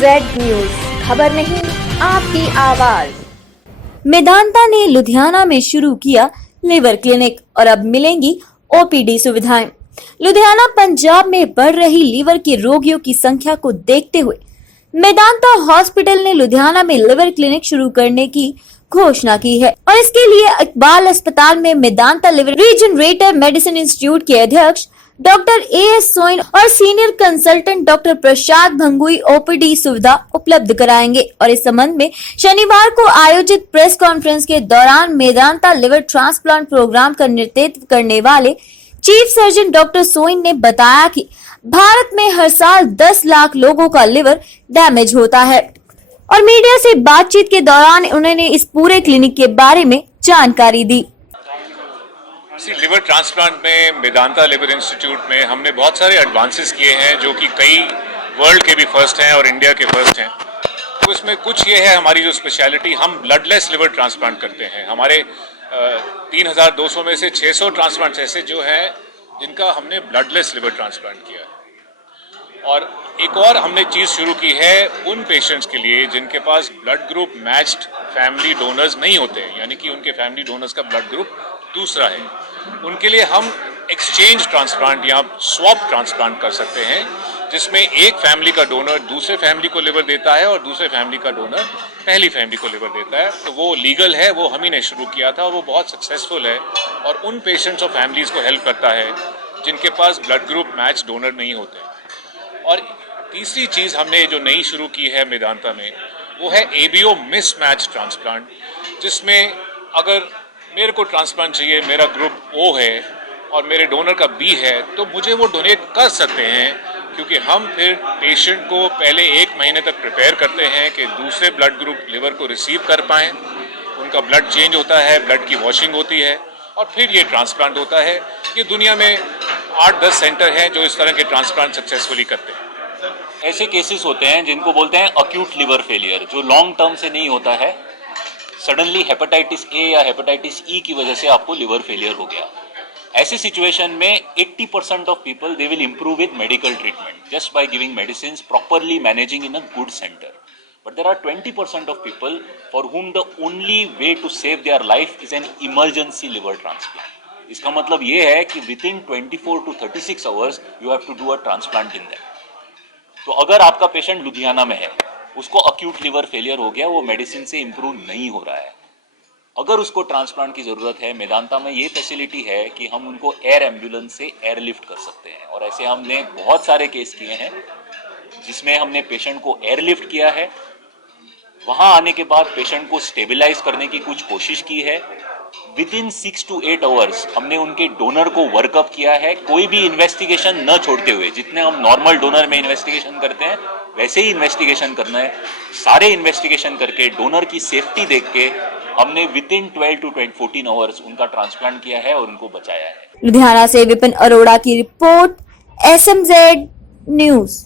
SMZ news, खबर नहीं आपकी आवाज। मेदांता ने लुधियाना में शुरू किया लिवर क्लिनिक और अब मिलेंगी OPD सुविधाएं। लुधियाना पंजाब में बढ़ रही लीवर के रोगियों की संख्या को देखते हुए मेदांता हॉस्पिटल ने लुधियाना में लिवर क्लिनिक शुरू करने की घोषणा की है और इसके लिए इकबाल अस्पताल में Medanta liver regenerator medicine institute के अध्यक्ष डॉक्टर AS सोइन और सीनियर कंसल्टेंट डॉक्टर प्रसाद भंगुई OPD सुविधा उपलब्ध कराएंगे। और इस संबंध में शनिवार को आयोजित प्रेस कॉन्फ्रेंस के दौरान मेदांता लिवर ट्रांसप्लांट प्रोग्राम का नेतृत्व करने वाले चीफ सर्जन डॉक्टर सोइन ने बताया कि भारत में हर साल 10 लाख लोगों का लिवर डैमेज होता है और मीडिया से बातचीत के दौरान उन्होंने इस पूरे क्लिनिक के बारे में जानकारी दी। लिवर ट्रांसप्लांट में मेदांता लिवर इंस्टीट्यूट में हमने बहुत सारे एडवांसेस किए हैं जो कि कई वर्ल्ड के भी फर्स्ट हैं और इंडिया के फर्स्ट हैं। तो इसमें कुछ ये है, हमारी जो स्पेशलिटी, हम ब्लडलेस लिवर ट्रांसप्लांट करते हैं। हमारे 3200 में से 600 ट्रांसप्लांट्स ऐसे जो हैं जिनका हमने ब्लडलेस लिवर ट्रांसप्लांट किया है। और एक और हमने चीज़ शुरू की है उन पेशेंट्स के लिए जिनके पास blood group matched family donors नहीं होते, यानी कि उनके फैमिली डोनर्स का ब्लड ग्रुप दूसरा है, उनके लिए हम एक्सचेंज ट्रांसप्लांट या स्वैप ट्रांसप्लांट कर सकते हैं, जिसमें एक फैमिली का डोनर दूसरे फैमिली को लिवर देता है और दूसरे फैमिली का डोनर पहली फैमिली को लिवर देता है। तो वो लीगल है, वो हम ही ने शुरू किया था और वो बहुत सक्सेसफुल है और उन पेशेंट्स और फैमिलीज़ को हेल्प करता है जिनके पास ब्लड ग्रुप मैच डोनर नहीं होते। और तीसरी चीज़ हमने जो नई शुरू की है मेदांता में, वो है ABO मिसमैच ट्रांसप्लांट, जिसमें अगर मेरे को ट्रांसप्लांट चाहिए, मेरा ग्रुप O है और मेरे डोनर का B है, तो मुझे वो डोनेट कर सकते हैं, क्योंकि हम फिर पेशेंट को पहले 1 महीने तक प्रिपेयर करते हैं कि दूसरे ब्लड ग्रुप लिवर को रिसीव कर पाएँ। उनका ब्लड चेंज होता है, ब्लड की वॉशिंग होती है और फिर ये ट्रांसप्लांट होता है। ये दुनिया में 8-10 सेंटर हैं जो इस तरह के ट्रांसप्लांट सक्सेसफुली करते हैं। ऐसे केसेस होते हैं जिनको बोलते हैं अक्यूट लिवर फेलियर, जो लॉन्ग टर्म से नहीं होता है। सडनली हेपेटाइटिस A या हेपेटाइटिस E की वजह से आपको लिवर फेलियर हो गया। ऐसे सिचुएशन में 80% of people they will improve with medical treatment just by giving medicine, properly managing in a good centre. But there are 20% of people for whom the only way to save their life is an emergency liver transplant. इसका मतलब ये है कि within 24 to 36 hours you have to do a transplant in that. तो अगर आपका patient Ludhiana में है, उसको अक्यूट लिवर फेलियर हो गया, वो मेडिसिन से इम्प्रूव नहीं हो रहा है, अगर उसको ट्रांसप्लांट की ज़रूरत है, मेदांता में ये फैसिलिटी है कि हम उनको एयर एम्बुलेंस से एयरलिफ्ट कर सकते हैं। और ऐसे हमने बहुत सारे केस किए हैं जिसमें हमने पेशेंट को एयरलिफ्ट किया है, वहाँ आने के बाद पेशेंट को स्टेबलाइज करने की कुछ कोशिश की है। विद इन 6 to 8 आवर्स हमने उनके डोनर को वर्कअप किया है, कोई भी इन्वेस्टिगेशन न छोड़ते हुए। जितने हम नॉर्मल डोनर में इन्वेस्टिगेशन करते हैं वैसे ही इन्वेस्टिगेशन करना है। सारे इन्वेस्टिगेशन करके डोनर की सेफ्टी देख के हमने विद इन 12 to 14 आवर्स उनका ट्रांसप्लांट किया है और उनको बचाया है। लुधियाना से विपिन अरोड़ा की रिपोर्ट, SMZ न्यूज।